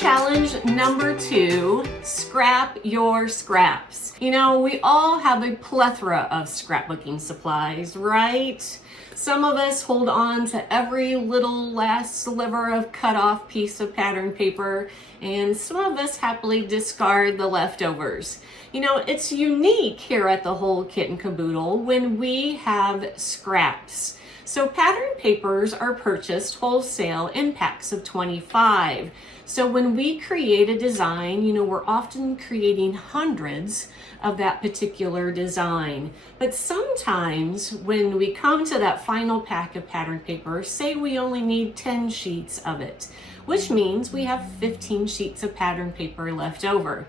challenge number 2, scrap your scraps. You know, we all have a plethora of scrapbooking supplies, right? Some of us hold on to every little last sliver of cut off piece of pattern paper, and some of us happily discard the leftovers. You know, it's unique here at the Whole Kit and Caboodle when we have scraps. So pattern papers are purchased wholesale in packs of 25. So when we create a design, you know, we're often creating hundreds of that particular design. But sometimes when we come to that final pack of pattern paper, say we only need 10 sheets of it, which means we have 15 sheets of pattern paper left over.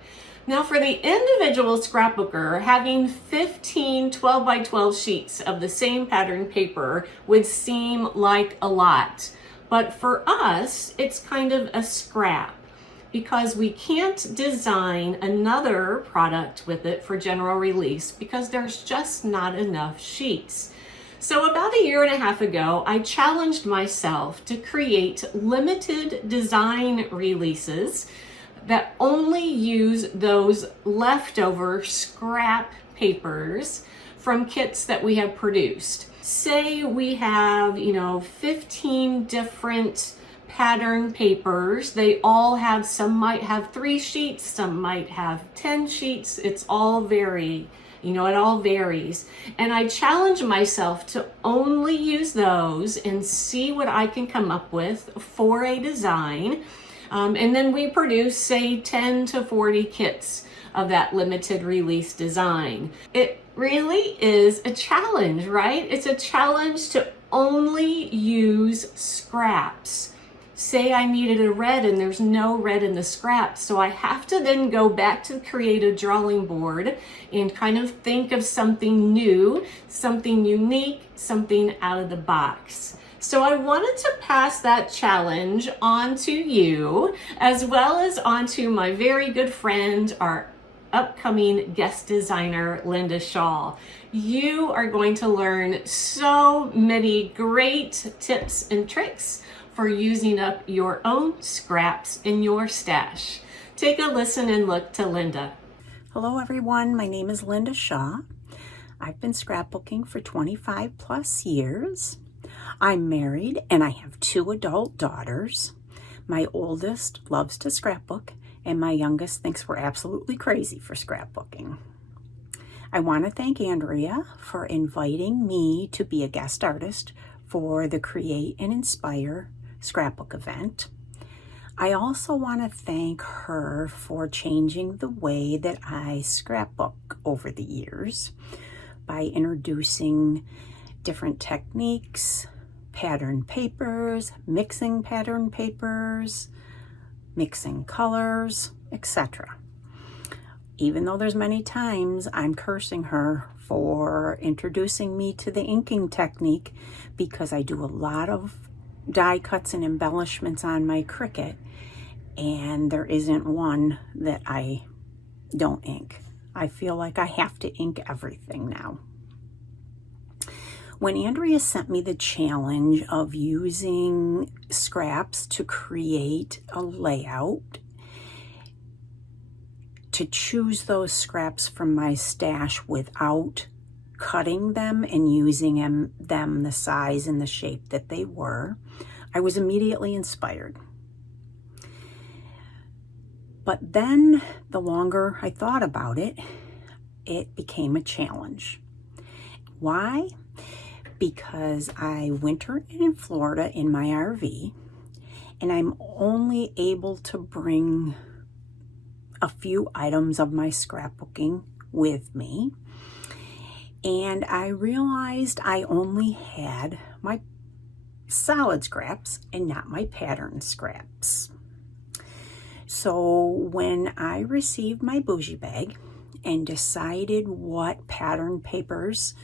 Now for the individual scrapbooker, having 15 12 by 12 sheets of the same pattern paper would seem like a lot. But for us, it's kind of a scrap because we can't design another product with it for general release because there's just not enough sheets. So about a year and a half ago, I challenged myself to create limited design releases that only use those leftover scrap papers from kits that we have produced. Say we have, 15 different pattern papers. They all have, some might have 3 sheets, some might have 10 sheets. It's all vary. It all varies. And I challenge myself to only use those and see what I can come up with for a design. And then we produce, say, 10 to 40 kits of that limited release design. It really is a challenge, right? It's a challenge to only use scraps. Say I needed a red and there's no red in the scraps, so I have to then go back to the creative drawing board and kind of think of something new, something unique, something out of the box. So I wanted to pass that challenge on to you, as well as onto my very good friend, our upcoming guest designer, Linda Shaw. You are going to learn so many great tips and tricks for using up your own scraps in your stash. Take a listen and look to Linda. Hello everyone, my name is Linda Shaw. I've been scrapbooking for 25 plus years. I'm married and I have 2 adult daughters. My oldest loves to scrapbook and my youngest thinks we're absolutely crazy for scrapbooking. I want to thank Andrea for inviting me to be a guest artist for the Create and Inspire scrapbook event. I also want to thank her for changing the way that I scrapbook over the years by introducing different techniques, pattern papers, mixing pattern papers, mixing colors, etc. Even though there's many times I'm cursing her for introducing me to the inking technique because I do a lot of die cuts and embellishments on my Cricut and there isn't one that I don't ink. I feel like I have to ink everything now. When Andrea sent me the challenge of using scraps to create a layout, to choose those scraps from my stash without cutting them and using them the size and the shape that they were, I was immediately inspired. But then the longer I thought about it, it became a challenge. Why? Because I winter in Florida in my RV and I'm only able to bring a few items of my scrapbooking with me. And I realized I only had my solid scraps and not my pattern scraps. So when I received my Bougie Bag and decided what pattern papers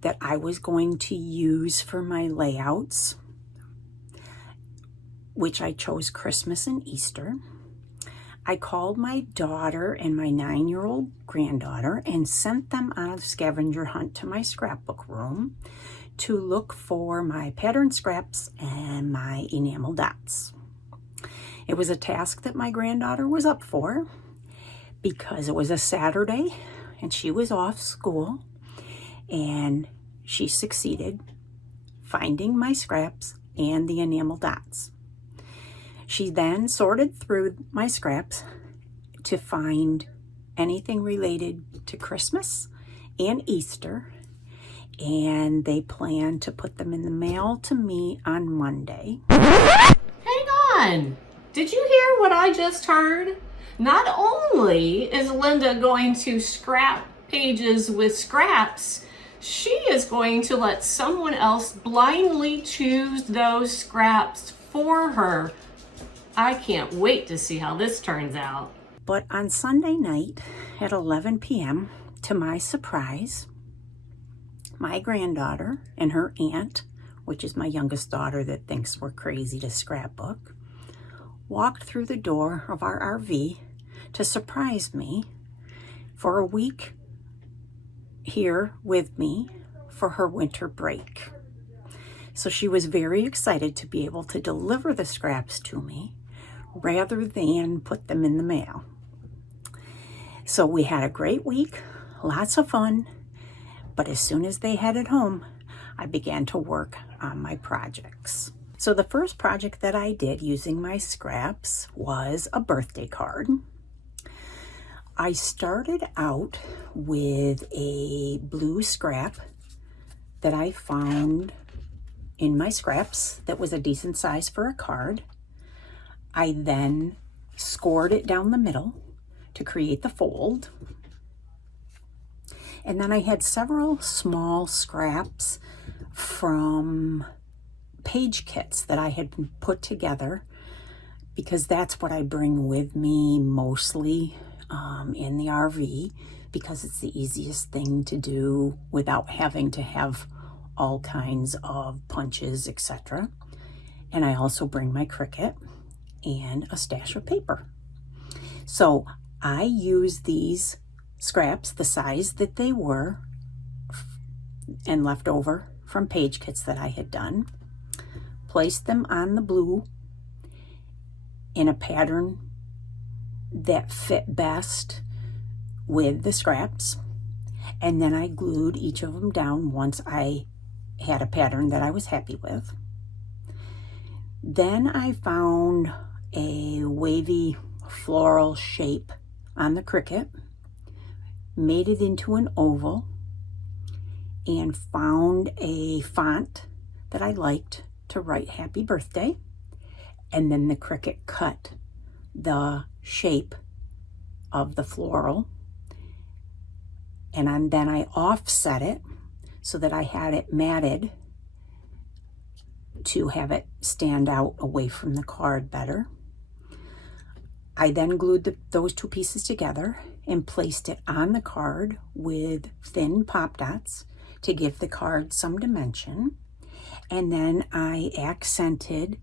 that I was going to use for my layouts, which I chose Christmas and Easter, I called my daughter and my 9-year-old granddaughter and sent them on a scavenger hunt to my scrapbook room to look for my pattern scraps and my enamel dots. It was a task that my granddaughter was up for because it was a Saturday and she was off school, and she succeeded finding my scraps and the enamel dots. She then sorted through my scraps to find anything related to Christmas and Easter, and they plan to put them in the mail to me on Monday. Hang on! Did you hear what I just heard? Not only is Linda going to scrap pages with scraps, she is going to let someone else blindly choose those scraps for her. I can't wait to see how this turns out. But on Sunday night at 11 p.m., to my surprise, my granddaughter and her aunt, which is my youngest daughter that thinks we're crazy to scrapbook, walked through the door of our RV to surprise me for a week here with me for her winter break. So she was very excited to be able to deliver the scraps to me rather than put them in the mail. So we had a great week, lots of fun, but as soon as they headed home, I began to work on my projects. So the first project that I did using my scraps was a birthday card. I started out with a blue scrap that I found in my scraps that was a decent size for a card. I then scored it down the middle to create the fold. And then I had several small scraps from page kits that I had put together because that's what I bring with me mostly in the RV, because it's the easiest thing to do without having to have all kinds of punches, etc. And I also bring my Cricut and a stash of paper. So I use these scraps the size that they were and left over from page kits that I had done, placed them on the blue in a pattern that fit best with the scraps, and then I glued each of them down once I had a pattern that I was happy with. Then I found a wavy floral shape on the Cricut, made it into an oval, and found a font that I liked to write happy birthday, and then the Cricut cut the shape of the floral, and then I offset it so that I had it matted to have it stand out away from the card better. I then glued those two pieces together and placed it on the card with thin pop dots to give the card some dimension. And then I accented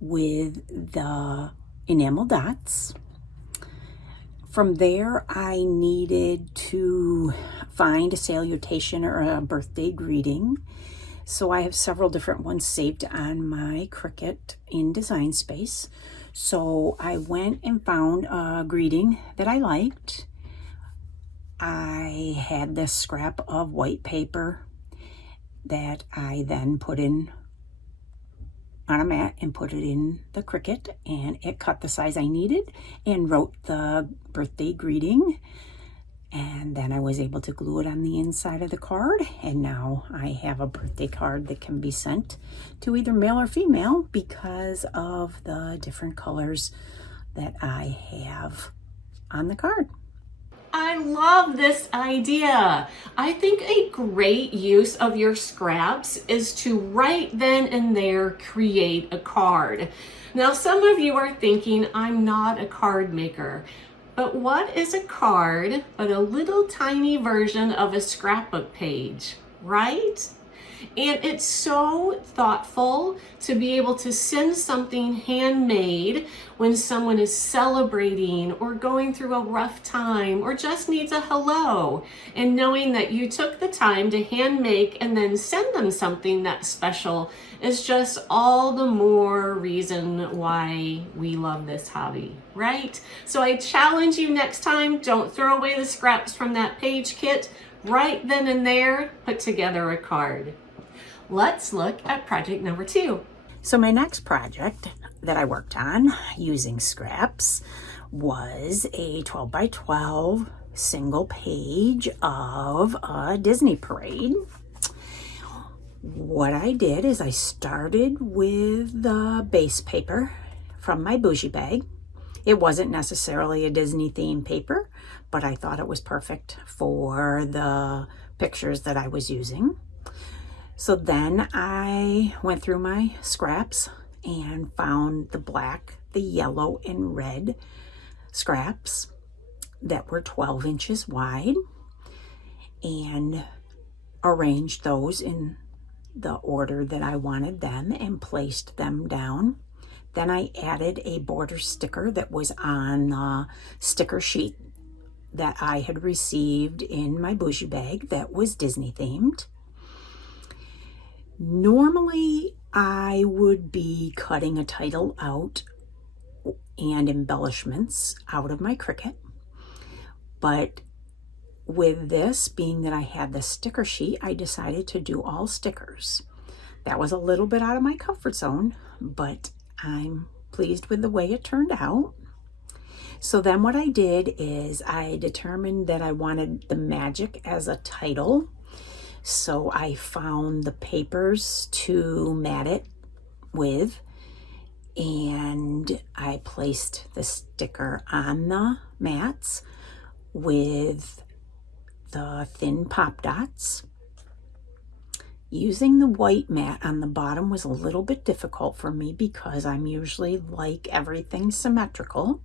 with the enamel dots. From there, I needed to find a salutation or a birthday greeting. So I have several different ones saved on my Cricut in Design Space. So I went and found a greeting that I liked. I had this scrap of white paper that I then put in on a mat and put it in the Cricut, and it cut the size I needed and wrote the birthday greeting. And then I was able to glue it on the inside of the card, and now I have a birthday card that can be sent to either male or female because of the different colors that I have on the card. I love this idea. I think a great use of your scraps is to right then and there create a card. Now, some of you are thinking, I'm not a card maker. But what is a card but a little tiny version of a scrapbook page, right? And it's so thoughtful to be able to send something handmade when someone is celebrating or going through a rough time or just needs a hello. And knowing that you took the time to hand make and then send them something that's special is just all the more reason why we love this hobby, right? So I challenge you next time, don't throw away the scraps from that page kit. Right then and there, put together a card. Let's look at project number 2. So my next project that I worked on using scraps was a 12 by 12 single page of a Disney parade. What I did is I started with the base paper from my Bougie Bag. It wasn't necessarily a Disney themed paper, but I thought it was perfect for the pictures that I was using. So then I went through my scraps and found the black, the yellow, and red scraps that were 12 inches wide and arranged those in the order that I wanted them and placed them down. Then I added a border sticker that was on the sticker sheet that I had received in my Bougie Bag that was Disney themed. Normally, I would be cutting a title out and embellishments out of my Cricut, but with this, being that I had the sticker sheet, I decided to do all stickers. That was a little bit out of my comfort zone, but I'm pleased with the way it turned out. So then what I did is I determined that I wanted the magic as a title. So I found the papers to mat it with, and I placed the sticker on the mats with the thin pop dots. Using the white mat on the bottom was a little bit difficult for me because I'm usually like everything symmetrical,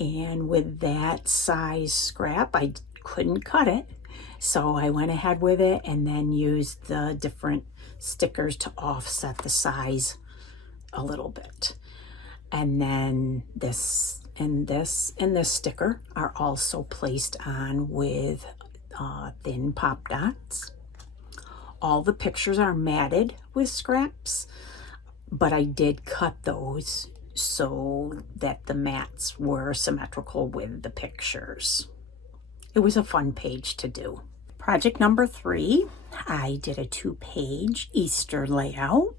and with that size scrap I couldn't cut it, so I went ahead with it and then used the different stickers to offset the size a little bit. And then this and this and this sticker are also placed on with thin pop dots. All the pictures are matted with scraps, but I did cut those so that the mats were symmetrical with the pictures. It was a fun page to do. Project number 3, I did a 2-page Easter layout.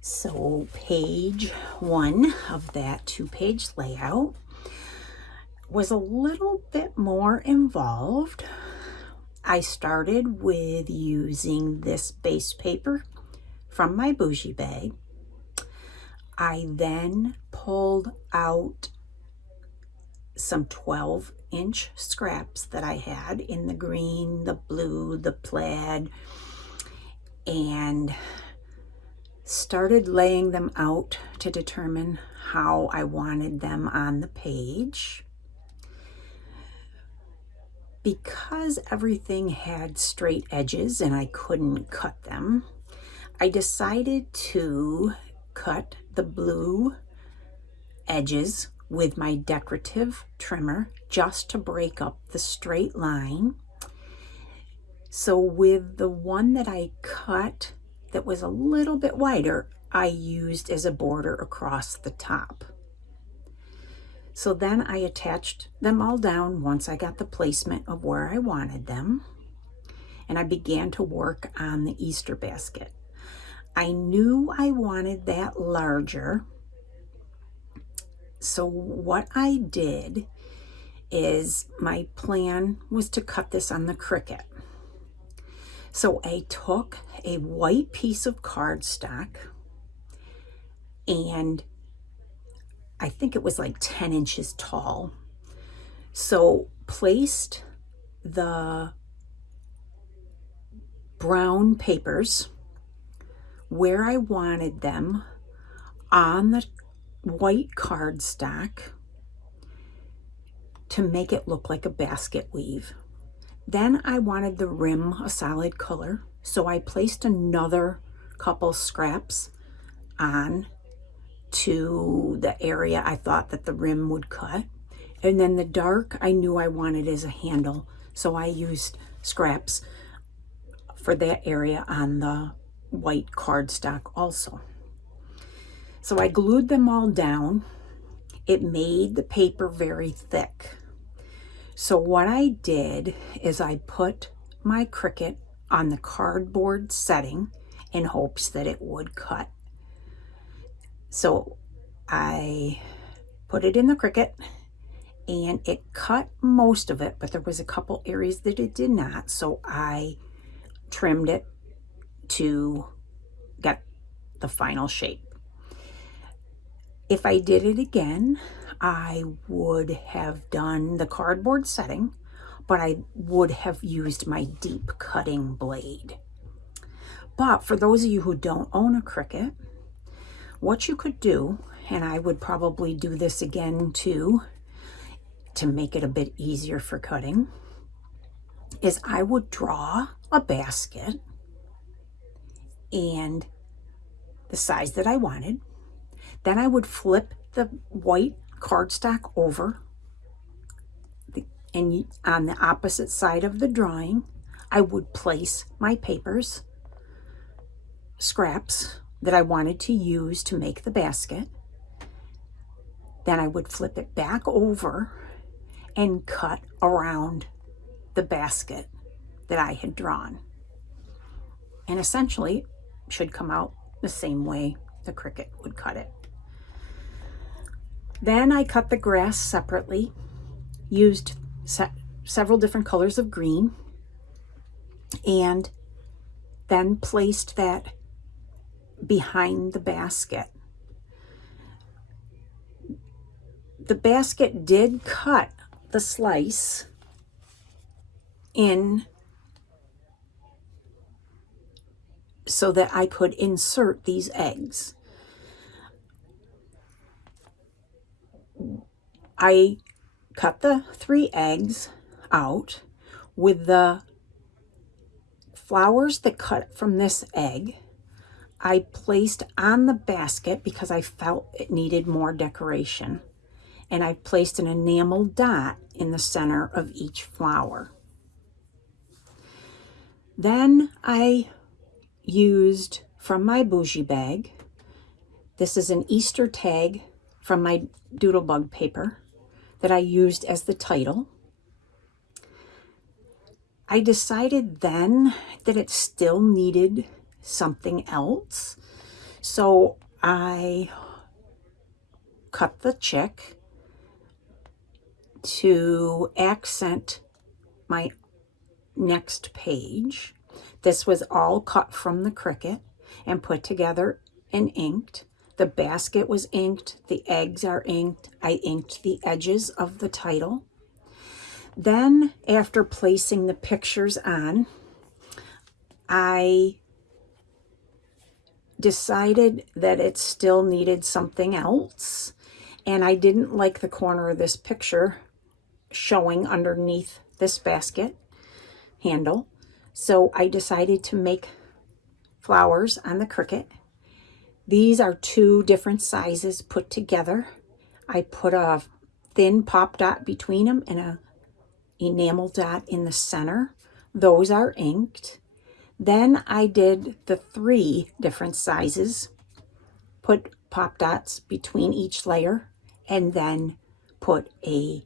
So page 1 of that 2-page layout was a little bit more involved. I started with using this base paper from my Bougie Bag. I then pulled out some 12-inch scraps that I had in the green, the blue, the plaid, and started laying them out to determine how I wanted them on the page. Because everything had straight edges and I couldn't cut them, I decided to cut the blue edges with my decorative trimmer just to break up the straight line. So with the one that I cut that was a little bit wider, I used as a border across the top. So then I attached them all down once I got the placement of where I wanted them, and I began to work on the Easter basket. I knew I wanted that larger, so what I did is my plan was to cut this on the Cricut. So I took a white piece of cardstock, and I think it was like 10 inches tall. So placed the brown papers where I wanted them on the white cardstock to make it look like a basket weave. Then I wanted the rim a solid color, So I placed another couple scraps on to the area I thought that the rim would cut. And then the dark I knew I wanted as a handle. So I used scraps for that area on the white cardstock also. So I glued them all down. It made the paper very thick. So what I did is I put my Cricut on the cardboard setting in hopes that it would cut. So I put it in the Cricut and it cut most of it, but there was a couple areas that it did not. So I trimmed it to get the final shape. If I did it again, I would have done the cardboard setting, but I would have used my deep cutting blade. But for those of you who don't own a Cricut, what you could do, and I would probably do this again too, to make it a bit easier for cutting, is I would draw a basket and the size that I wanted. Then I would flip the white cardstock over, and on the opposite side of the drawing, I would place my papers, scraps that I wanted to use to make the basket. Then I would flip it back over and cut around the basket that I had drawn. And essentially, it should come out the same way the Cricut would cut it. Then I cut the grass separately, used several different colors of green, and then placed that behind the basket. The basket did cut the slice in so that I could insert these eggs. I cut the 3 eggs out with the flowers that cut from this egg. I placed on the basket because I felt it needed more decoration. And I placed an enamel dot in the center of each flower. Then I used from my Bougie Bag, this is an Easter tag from my Doodlebug paper that I used as the title. I decided then that it still needed something else, so I cut the chick to accent my next page. This was all cut from the Cricut and put together and inked. The basket was inked, the eggs are inked. I inked the edges of the title. Then, after placing the pictures on, I decided that it still needed something else, and I didn't like the corner of this picture showing underneath this basket handle, so I decided to make flowers on the Cricut. These are 2 different sizes put together. I put a thin pop dot between them and a enamel dot in the center. Those are inked. Then I did the 3 different sizes, put pop dots between each layer, and then put a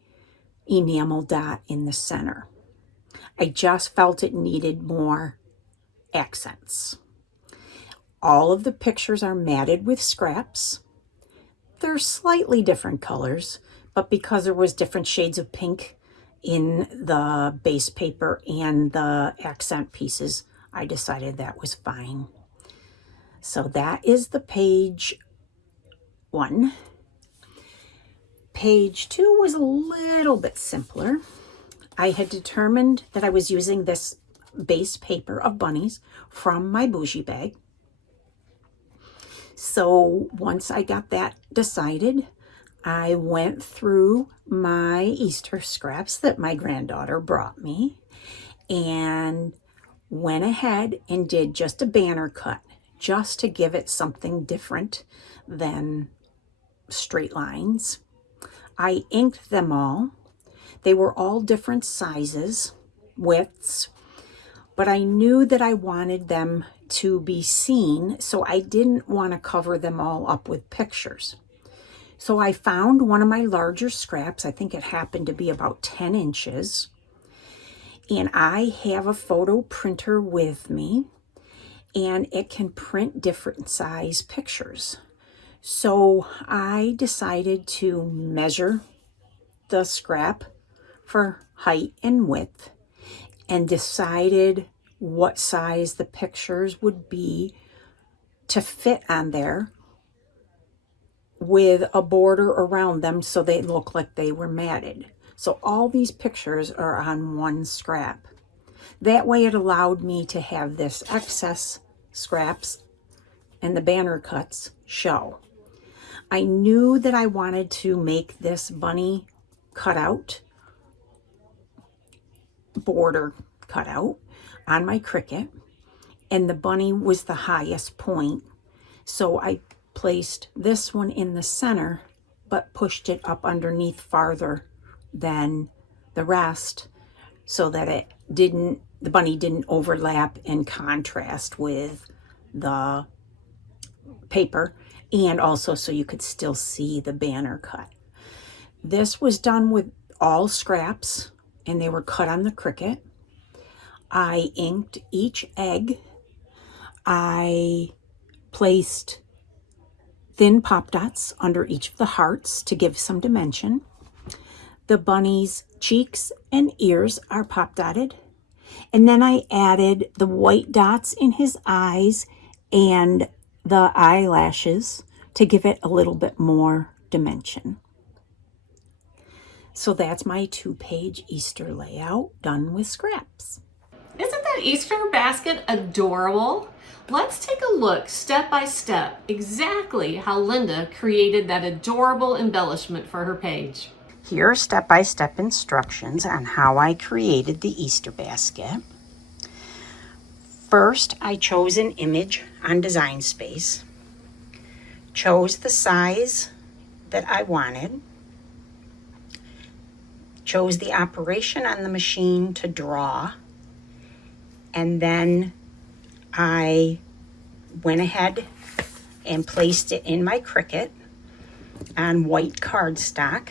enamel dot in the center. I just felt it needed more accents. All of the pictures are matted with scraps. They're slightly different colors, but because there was different shades of pink in the base paper and the accent pieces, I decided that was fine. So that is the page 1. Page 2 was a little bit simpler. I had determined that I was using this base paper of bunnies from my Bougie Bag. So once I got that decided, I went through my Easter scraps that my granddaughter brought me and went ahead and did just a banner cut, just to give it something different than straight lines. I inked them all. They were all different sizes, widths, but I knew that I wanted them to be seen, so I didn't want to cover them all up with pictures. So I found one of my larger scraps. I think it happened to be about 10 inches. And I have a photo printer with me, and it can print different size pictures. So I decided to measure the scrap for height and width, and decided what size the pictures would be to fit on there with a border around them so they look like they were matted. So all these pictures are on one scrap. That way it allowed me to have this excess scraps and the banner cuts show. I knew that I wanted to make this bunny cutout, border cutout on my Cricut, and the bunny was the highest point. So I placed this one in the center, but pushed it up underneath farther than the rest so that the bunny didn't overlap and contrast with the paper, and also so you could still see the banner cut. This was done with all scraps, and they were cut on the Cricut. I inked each egg. I placed thin pop dots under each of the hearts to give some dimension. The bunny's cheeks and ears are pop dotted. And then I added the white dots in his eyes and the eyelashes to give it a little bit more dimension. So that's my 2-page Easter layout done with scraps. Isn't that Easter basket adorable? Let's take a look step by step exactly how Linda created that adorable embellishment for her page. Here are step-by-step instructions on how I created the Easter basket. First, I chose an image on Design Space, chose the size that I wanted, chose the operation on the machine to draw, and then I went ahead and placed it in my Cricut on white cardstock.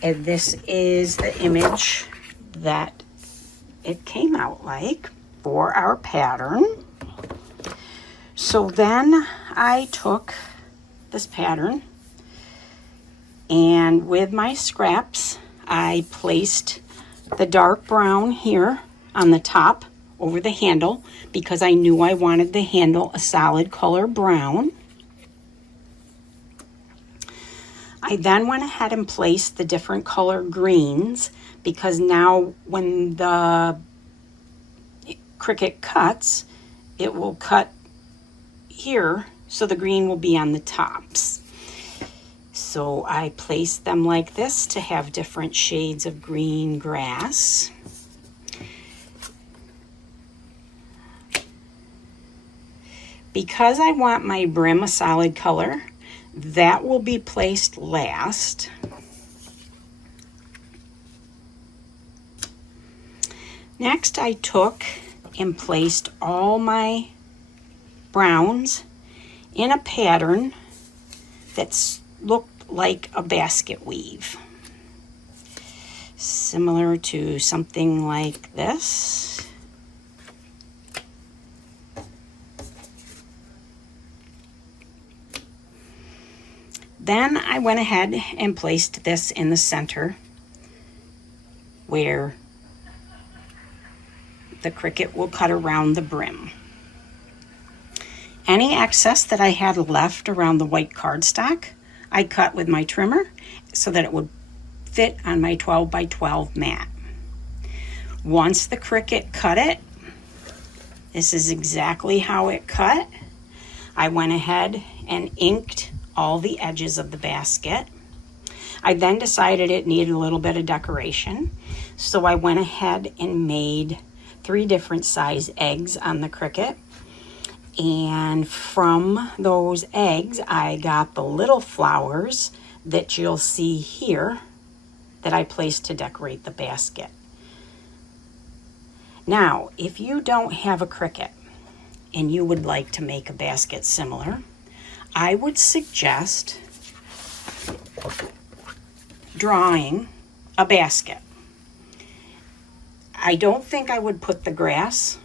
And this is the image that it came out like for our pattern. So then I took this pattern, and with my scraps, I placed the dark brown here on the top over the handle because I knew I wanted the handle a solid color brown. I then went ahead and placed the different color greens because now when the Cricut cuts, it will cut here, so the green will be on the tops. So I placed them like this to have different shades of green grass. Because I want my brim a solid color, that will be placed last. Next, I took and placed all my browns in a pattern that looked like a basket weave, similar to something like this. Then I went ahead and placed this in the center where the Cricut will cut around the brim. Any excess that I had left around the white cardstock, I cut with my trimmer so that it would fit on my 12 by 12 mat. Once the Cricut cut it, this is exactly how it cut. I went ahead and inked all the edges of the basket. I then decided it needed a little bit of decoration, so I went ahead and made 3 different size eggs on the Cricut. And from those eggs, I got the little flowers that you'll see here that I placed to decorate the basket. Now, if you don't have a Cricut and you would like to make a basket similar, I would suggest drawing a basket. I don't think I would put the grass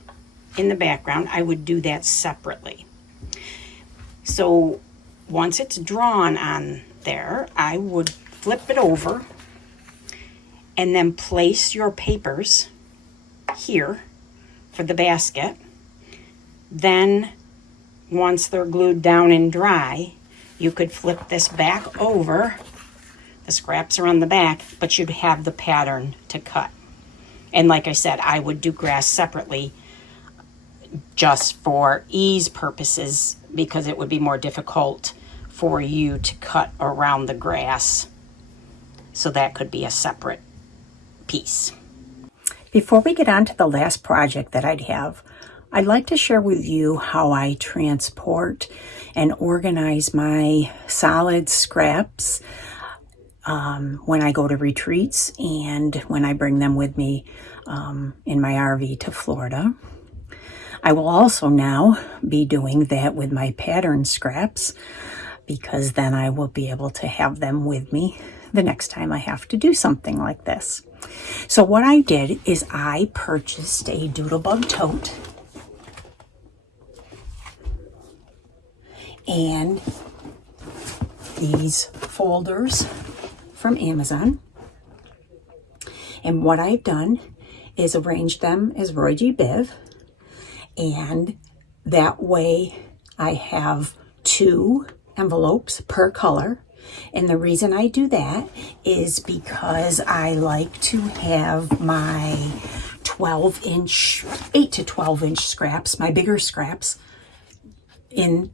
in the background. I would do that separately. So once it's drawn on there, I would flip it over and then place your papers here for the basket. Then once they're glued down and dry, you could flip this back over. The scraps are on the back, but you'd have the pattern to cut. And like I said, I would do grass separately just for ease purposes, because it would be more difficult for you to cut around the grass. So that could be a separate piece. Before we get on to the last project that I'd like to share with you how I transport and organize my solid scraps when I go to retreats and when I bring them with me in my RV to Florida. I will also now be doing that with my pattern scraps, because then I will be able to have them with me the next time I have to do something like this. So what I did is I purchased a Doodlebug tote and these folders from Amazon. And what I've done is arrange them as Roy G. Biv, and that way I have 2 envelopes per color. And the reason I do that is because I like to have my 8 to 12 inch scraps, my bigger scraps, in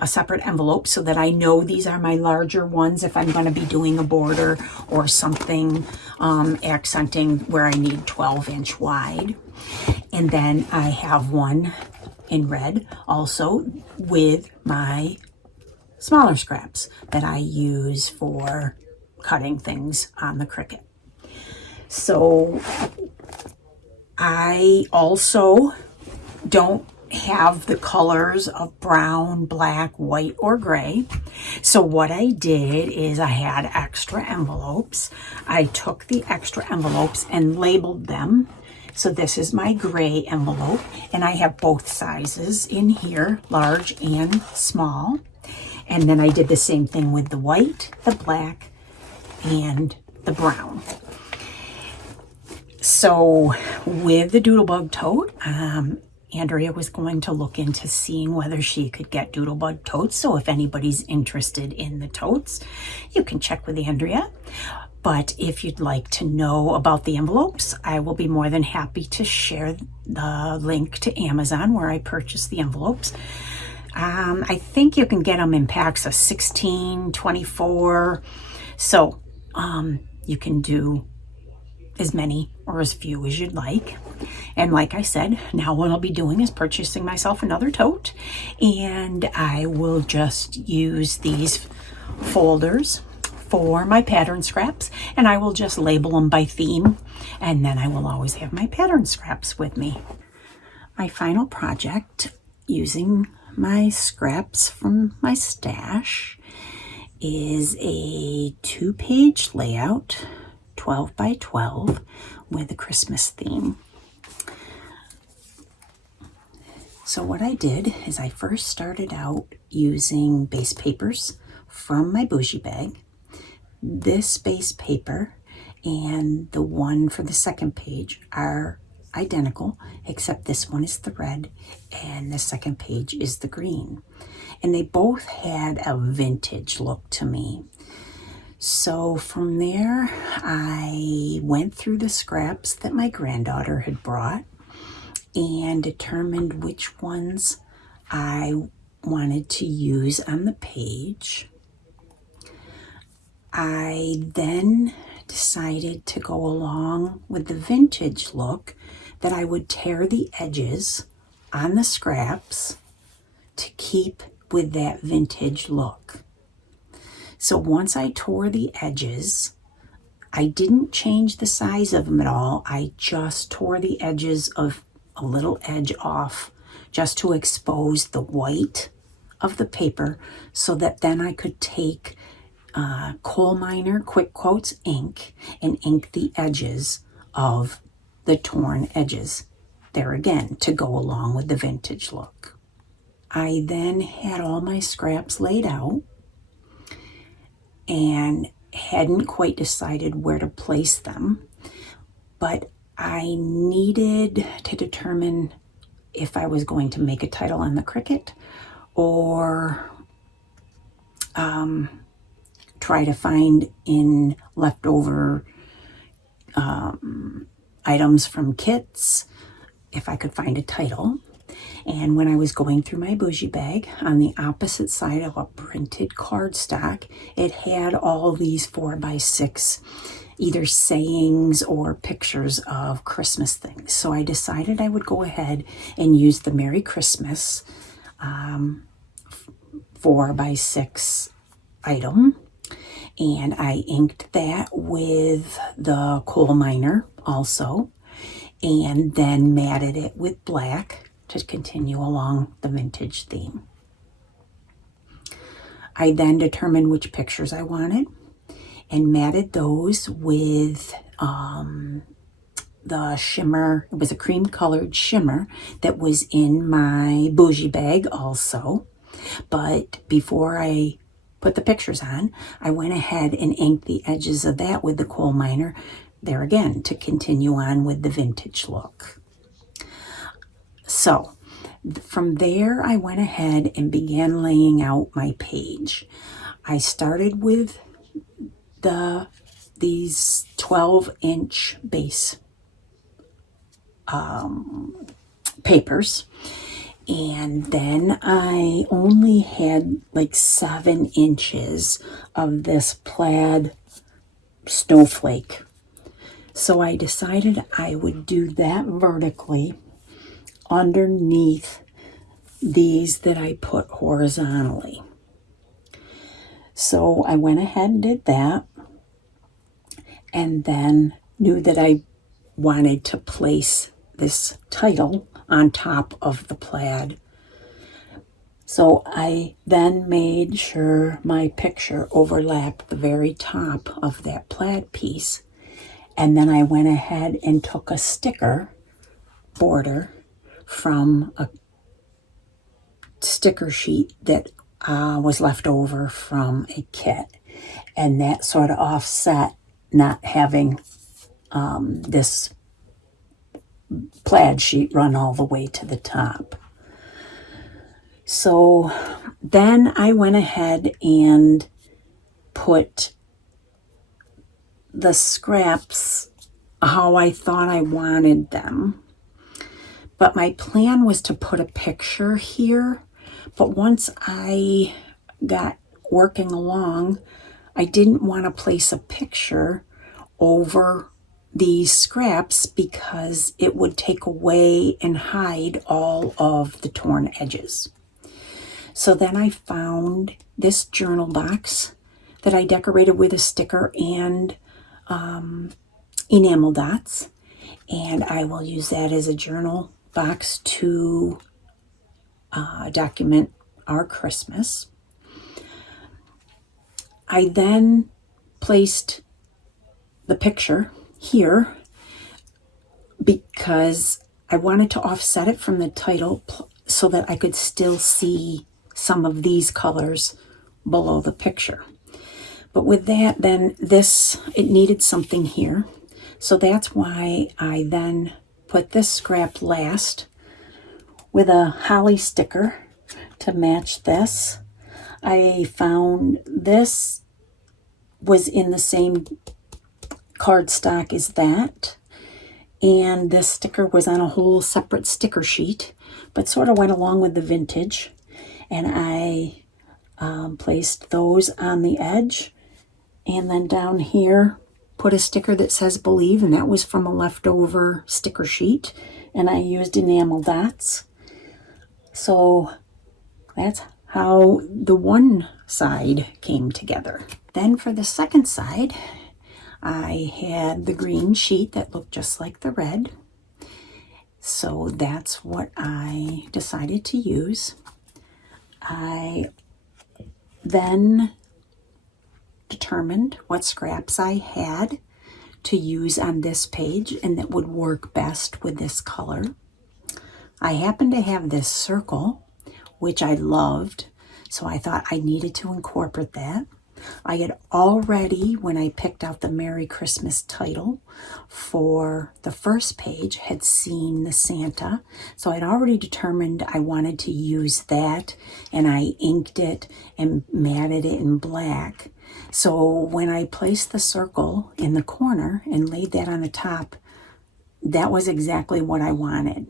a separate envelope, so that I know these are my larger ones if I'm going to be doing a border or something accenting where I need 12 inch wide. And then I have one in red also with my smaller scraps that I use for cutting things on the Cricut. So I also don't have the colors of brown, black, white, or gray. So what I did is I had extra envelopes. I took the extra envelopes and labeled them. So this is my gray envelope, and I have both sizes in here, large and small. And then I did the same thing with the white, the black, and the brown. So with the Doodlebug tote, Andrea was going to look into seeing whether she could get Doodlebug totes. So if anybody's interested in the totes, you can check with Andrea. But if you'd like to know about the envelopes, I will be more than happy to share the link to Amazon where I purchased the envelopes. I think you can get them in packs of 16, 24. So you can do as many or as few as you'd like. And like I said, now what I'll be doing is purchasing myself another tote, and I will just use these folders for my pattern scraps, and I will just label them by theme, and then I will always have my pattern scraps with me. My final project using my scraps from my stash is a 2-page layout, 12 by 12, with a Christmas theme. So what I did is I first started out using base papers from my Bougie Bag. This base paper and the one for the second page are identical, except this one is the red and the second page is the green. And they both had a vintage look to me. So from there, I went through the scraps that my granddaughter had brought and determined which ones I wanted to use on the page. I then decided to go along with the vintage look that I would tear the edges on the scraps to keep with that vintage look. So once I tore the edges, I didn't change the size of them at all. I just tore the edges of a little edge off just to expose the white of the paper so that then I could take coal miner quick coats ink and ink the edges of the torn edges there again to go along with the vintage look. I then had all my scraps laid out and hadn't quite decided where to place them, but I needed to determine if I was going to make a title on the Cricut or try to find in leftover items from kits if I could find a title. And when I was going through my bougie bag, on the opposite side of a printed cardstock, it had all these 4x6 either sayings or pictures of Christmas things. So I decided I would go ahead and use the Merry Christmas 4x6 item. And I inked that with the coal miner also, and then matted it with black to continue along the vintage theme. I then determined which pictures I wanted and matted those with the shimmer. It was a cream colored shimmer that was in my bougie bag also. But before I put the pictures on, I went ahead and inked the edges of that with the coal miner there again to continue on with the vintage look. So from there, I went ahead and began laying out my page. I started with these 12-inch base papers, and then I only had like 7 inches of this plaid snowflake. So I decided I would do that vertically underneath these that I put horizontally. So I went ahead and did that, and then knew that I wanted to place this title on top of the plaid. So I then made sure my picture overlapped the very top of that plaid piece, and then I went ahead and took a sticker border from a sticker sheet that was left over from a kit, and that sort of offset not having this plaid sheet run all the way to the top. So then I went ahead and put the scraps how I thought I wanted them. But my plan was to put a picture here. But once I got working along, I didn't want to place a picture over these scraps because it would take away and hide all of the torn edges. So then I found this journal box that I decorated with a sticker and enamel dots, and I will use that as a journal box to document our Christmas. I then placed the picture here because I wanted to offset it from the title so that I could still see some of these colors below the picture. But with that, then it needed something here. So that's why I then put this scrap last with a holly sticker to match this. I found this was in the same cardstock as that, and this sticker was on a whole separate sticker sheet, but sort of went along with the vintage, and I placed those on the edge, and then down here put a sticker that says believe, and that was from a leftover sticker sheet, and I used enamel dots. So that's how the one side came together. Then for the second side, I had the green sheet that looked just like the red. So that's what I decided to use. I then determined what scraps I had to use on this page and that would work best with this color. I happened to have this circle, which I loved, so I thought I needed to incorporate that. I had already, when I picked out the Merry Christmas title for the first page, had seen the Santa. So I'd already determined I wanted to use that, and I inked it and matted it in black. So when I placed the circle in the corner and laid that on the top, that was exactly what I wanted.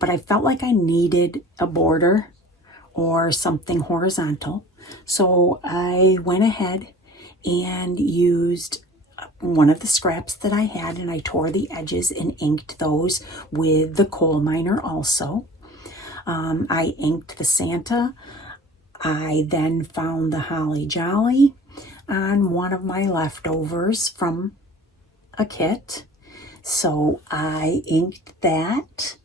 But I felt like I needed a border or something horizontal. So I went ahead and used one of the scraps that I had, and I tore the edges and inked those with the coal miner also. I inked the Santa. I then found the Holly Jolly on one of my leftovers from a kit. So I inked that.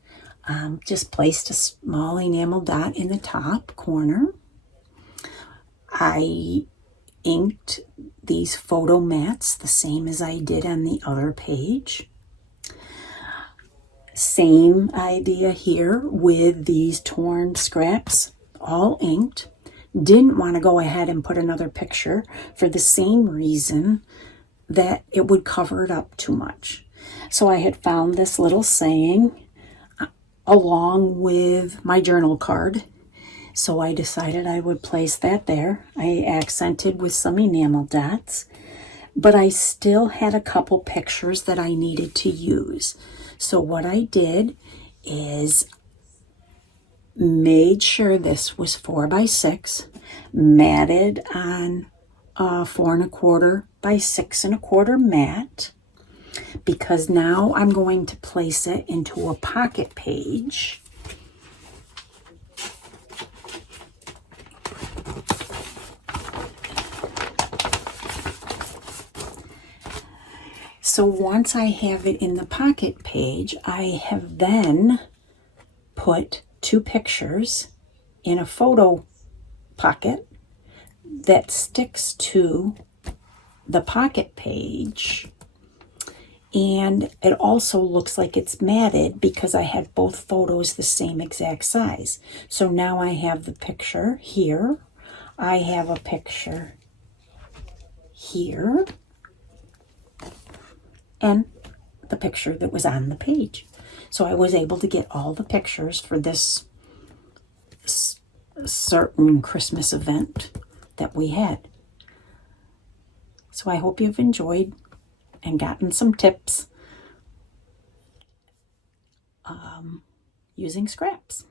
Just placed a small enamel dot in the top corner. I inked these photo mats the same as I did on the other page. Same idea here with these torn scraps, all inked. Didn't want to go ahead and put another picture for the same reason that it would cover it up too much. So I had found this little saying along with my journal card. So I decided I would place that there. I accented with some enamel dots, but I still had a couple pictures that I needed to use. So what I did is made sure this was 4x6, matted on a 4 1/4 by 6 1/4 mat, because now I'm going to place it into a pocket page. So once I have it in the pocket page, I have then put 2 pictures in a photo pocket that sticks to the pocket page. And it also looks like it's matted because I had both photos the same exact size. So now I have the picture here. I have a picture here. And the picture that was on the page. So I was able to get all the pictures for this certain Christmas event that we had. So I hope you've enjoyed and gotten some tips using scraps.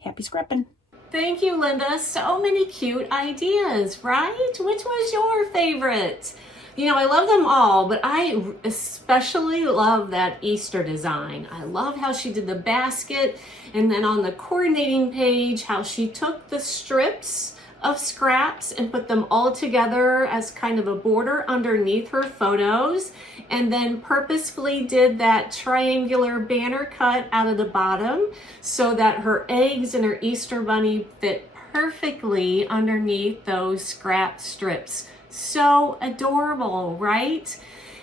Happy scrapping. Thank you, Linda. So many cute ideas, right? Which was your favorite? You know, I love them all, but I especially love that Easter design. I love how she did the basket, and then on the coordinating page, how she took the strips of scraps and put them all together as kind of a border underneath her photos, and then purposefully did that triangular banner cut out of the bottom so that her eggs and her Easter bunny fit perfectly underneath those scrap strips. So adorable, right?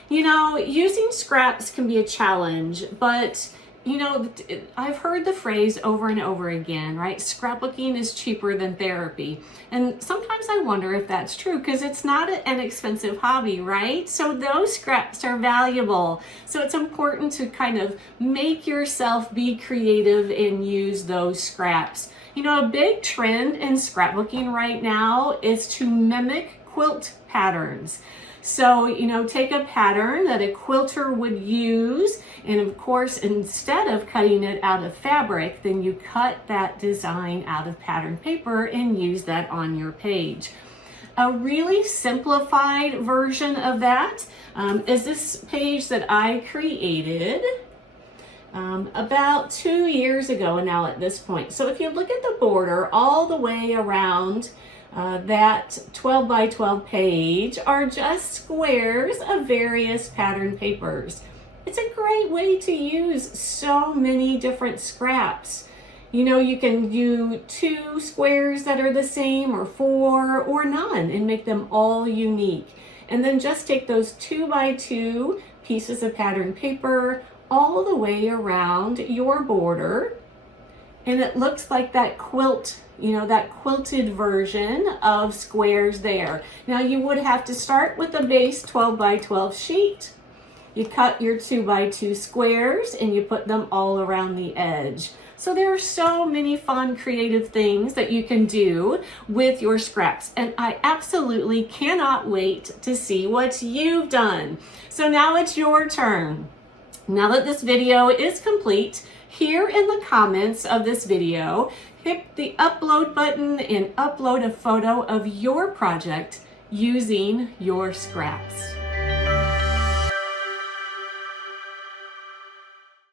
You know, using scraps can be a challenge, but you know, I've heard the phrase over and over again, right? Scrapbooking is cheaper than therapy. And sometimes I wonder if that's true, because it's not an expensive hobby, right? So those scraps are valuable. So it's important to kind of make yourself be creative and use those scraps. You know, a big trend in scrapbooking right now is to mimic quilt patterns. So, you know, take a pattern that a quilter would use, and of course, instead of cutting it out of fabric, then you cut that design out of pattern paper and use that on your page. A really simplified version of that is this page that I created about 2 years ago now at this point. So if you look at the border all the way around that 12 by 12 page are just squares of various pattern papers. It's a great way to use so many different scraps. You know, you can do 2 squares that are the same, or 4, or none, and make them all unique. And then just take those 2 by 2 pieces of pattern paper all the way around your border, and it looks like that quilt, you know, that quilted version of squares there. Now you would have to start with a base 12 by 12 sheet. You cut your 2 by 2 squares and you put them all around the edge. So there are so many fun, creative things that you can do with your scraps, and I absolutely cannot wait to see what you've done. So now it's your turn. Now that this video is complete, here in the comments of this video, hit the upload button and upload a photo of your project using your scraps.